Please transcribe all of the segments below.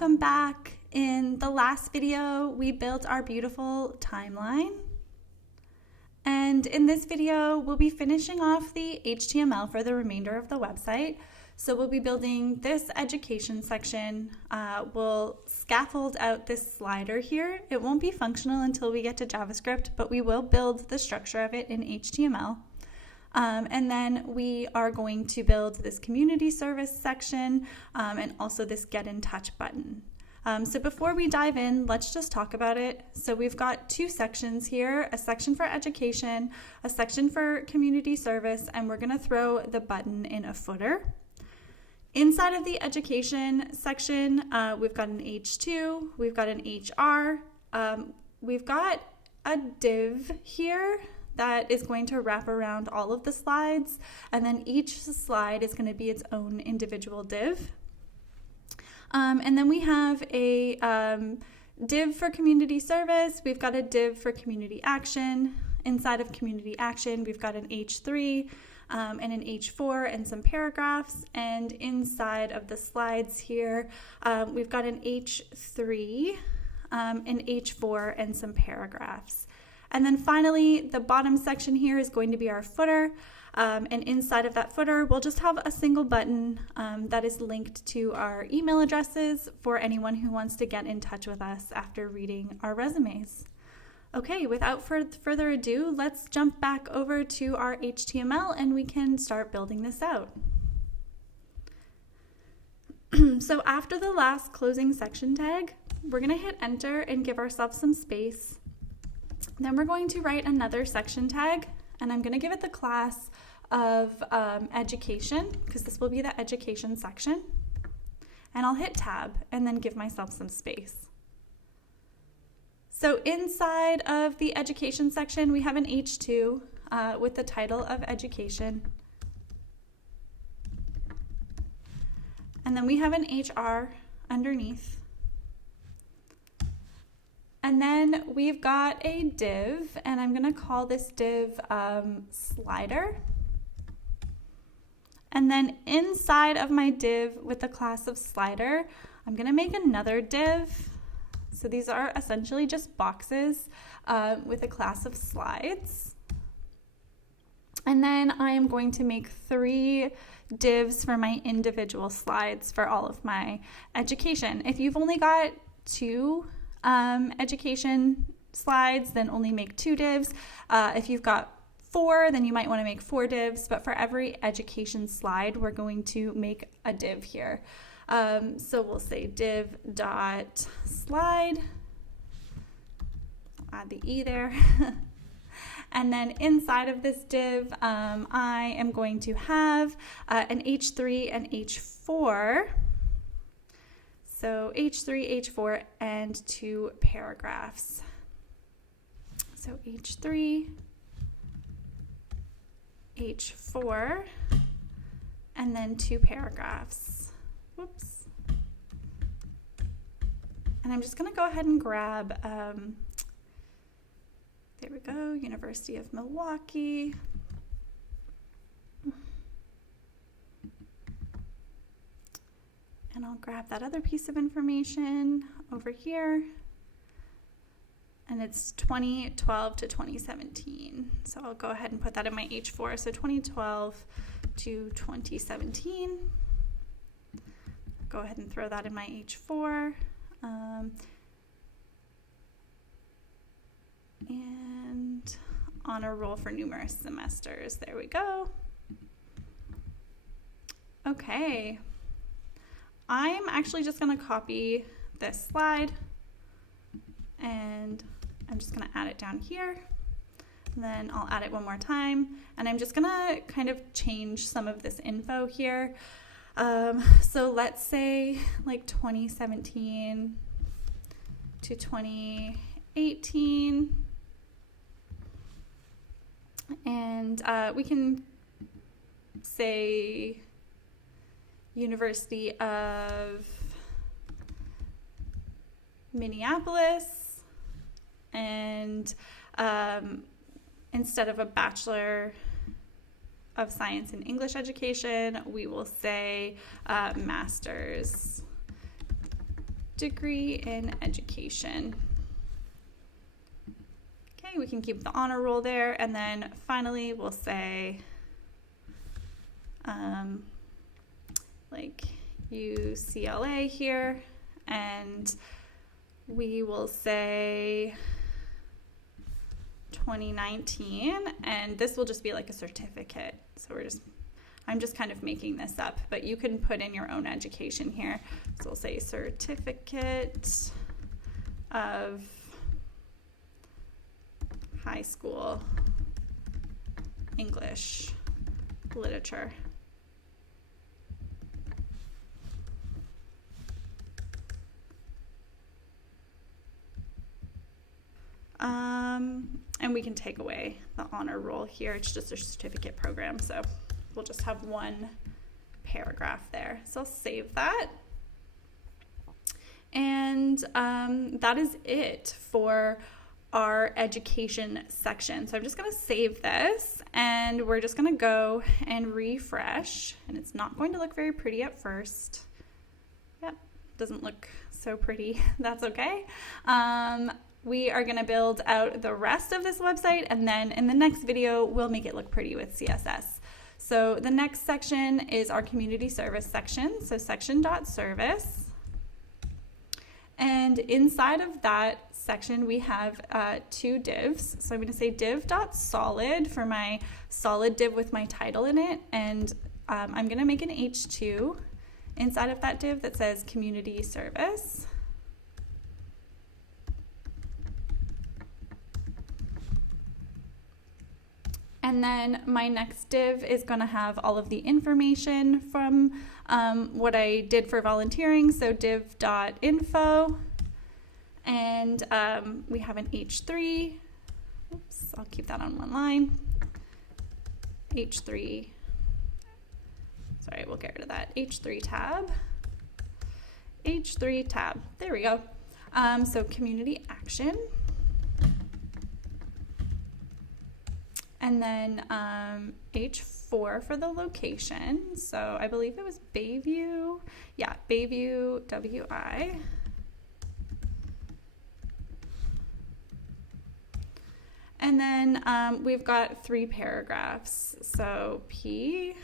welcome back. In the last video, we built our beautiful timeline. And in this video, we'll be finishing off the HTML for the remainder of the website. So we'll be building this education section. We'll scaffold out this slider here. It won't be functional until we get to JavaScript, but we will build the structure of it in HTML. And then we are going to build this community service section and also this get in touch button. So before we dive in, let's just talk about it. So we've got two sections here, a section for education, a section for community service, and we're going to throw the button in a footer. Inside of the education section, we've got an H2, we've got an HR, we've got a div here that is going to wrap around all of the slides, and then each slide is going to be its own individual div. And then we have a div for community service, we've got a div for community action. Inside of community action, we've got an H3 and an H4 and some paragraphs, and inside of the slides here, we've got an H3, an H4, and some paragraphs. And then finally, the bottom section here is going to be our footer. And inside of that footer, we'll just have a single button that is linked to our email addresses for anyone who wants to get in touch with us after reading our resumes. Okay, without further ado, let's jump back over to our HTML and we can start building this out. So after the last closing section tag, we're going to hit enter and give ourselves some space. Then we're going to write another section tag, and I'm going to give it the class of education, because this will be the education section. And I'll hit tab and then give myself some space. So inside of the education section, we have an H2 with the title of education. And then we have an HR underneath. And then we've got a div, and I'm going to call this div slider. And then inside of my div with the class of slider, I'm going to make another div. So these are essentially just boxes with a class of slides. And then I am going to make 3 divs for my individual slides for all of my education. If you've only got 2 education slides, then only make 2 divs. If you've got 4, then you might want to make 4 divs, but for every education slide, we're going to make a div here. So we'll say div dot slide, I'll add the E there. And then inside of this div, I am going to have an H3 and H4. So H3, H4, and 2 paragraphs. So H3, H4, and then 2 paragraphs. Whoops. And I'm just going to go ahead and grab, there we go, University of Milwaukee. And I'll grab that other piece of information over here. And it's 2012 to 2017. So I'll go ahead and put that in my H4. So 2012 to 2017. Go ahead and throw that in my H4. And honor roll for numerous semesters. There we go. Okay. I'm actually just going to copy this slide, and I'm just going to add it down here. And then I'll add it one more time, and I'm just going to kind of change some of this info here. So let's say like 2017 to 2018, and we can say University of Minneapolis, and instead of a Bachelor of Science in English Education, we will say Master's degree in education. Okay, we can keep the honor roll there, and then finally we'll say like UCLA here, and we will say 2019, and this will just be like a certificate. So I'm just kind of making this up, but you can put in your own education here. So we'll say certificate of high school English literature. And we can take away the honor roll here. It's just a certificate program, so we'll just have one paragraph there. So I'll save that. And that is it for our education section. So I'm just going to save this, and we're just going to go and refresh, and it's not going to look very pretty at first. Yep, doesn't look so pretty. That's okay. We are going to build out the rest of this website, and then in the next video, we'll make it look pretty with CSS. So the next section is our community service section. So section.service. And inside of that section, we have two divs. So I'm going to say div.solid for my solid div with my title in it. And I'm going to make an H2 inside of that div that says community service. And then my next div is going to have all of the information from what I did for volunteering. So div.info. And we have an H3. Oops, I'll keep that on one line. H3. Sorry, we'll get rid of that. H3 tab. H3 tab. There we go. So community action. And then H4 for the location. So I believe it was Bayview. Yeah, Bayview, WI. And then we've got 3 paragraphs. So P,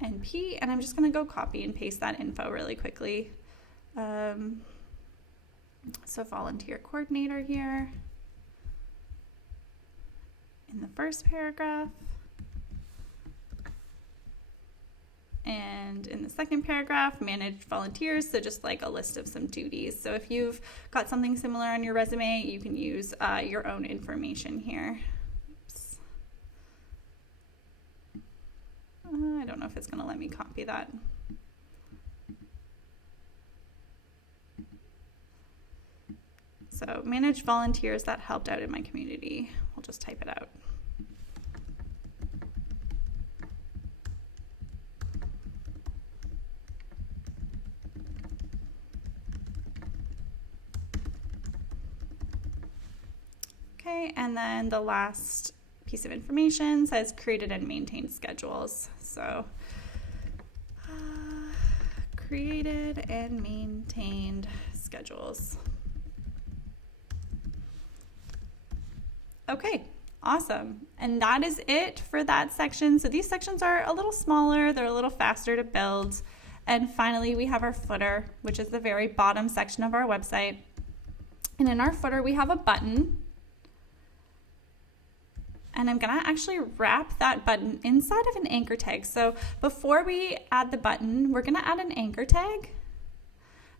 and P. And I'm just going to go copy and paste that info really quickly. So volunteer coordinator here in the first paragraph, and in the second paragraph, manage volunteers, so just like a list of some duties. So if you've got something similar on your resume, you can use your own information here. Oops. I don't know if it's going to let me copy that. So manage volunteers that helped out in my community. We'll just type it out. Okay, and then the last piece of information says created and maintained schedules. So created and maintained schedules. Okay, awesome. And that is it for that section. So these sections are a little smaller, they're a little faster to build. And finally, we have our footer, which is the very bottom section of our website. And in our footer, we have a button. And I'm gonna actually wrap that button inside of an anchor tag. So before we add the button, we're gonna add an anchor tag.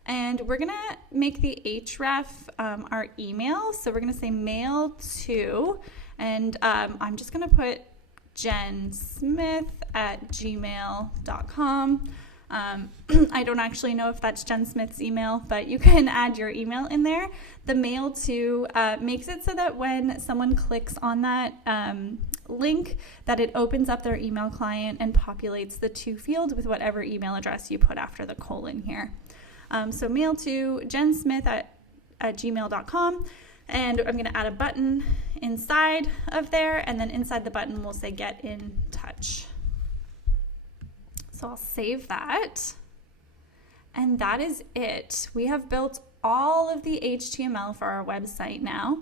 And we're going to make the href our email. So we're going to say mail to, and I'm just going to put jensmith@gmail.com. I don't actually know if that's Jen Smith's email, but you can add your email in there. The mail to makes it so that when someone clicks on that link, that it opens up their email client and populates the to field with whatever email address you put after the colon here. So mail to jensmith@gmail.com, and I'm going to add a button inside of there, and then inside the button we'll say get in touch. So I'll save that. And that is it. We have built all of the HTML for our website now.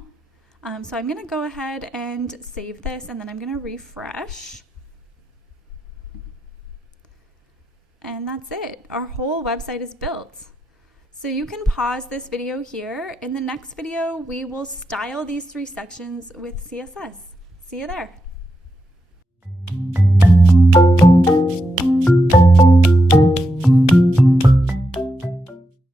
So I'm going to go ahead and save this, and then I'm going to refresh. And that's it. Our whole website is built. So you can pause this video here. In the next video, we will style these 3 sections with CSS. See you there.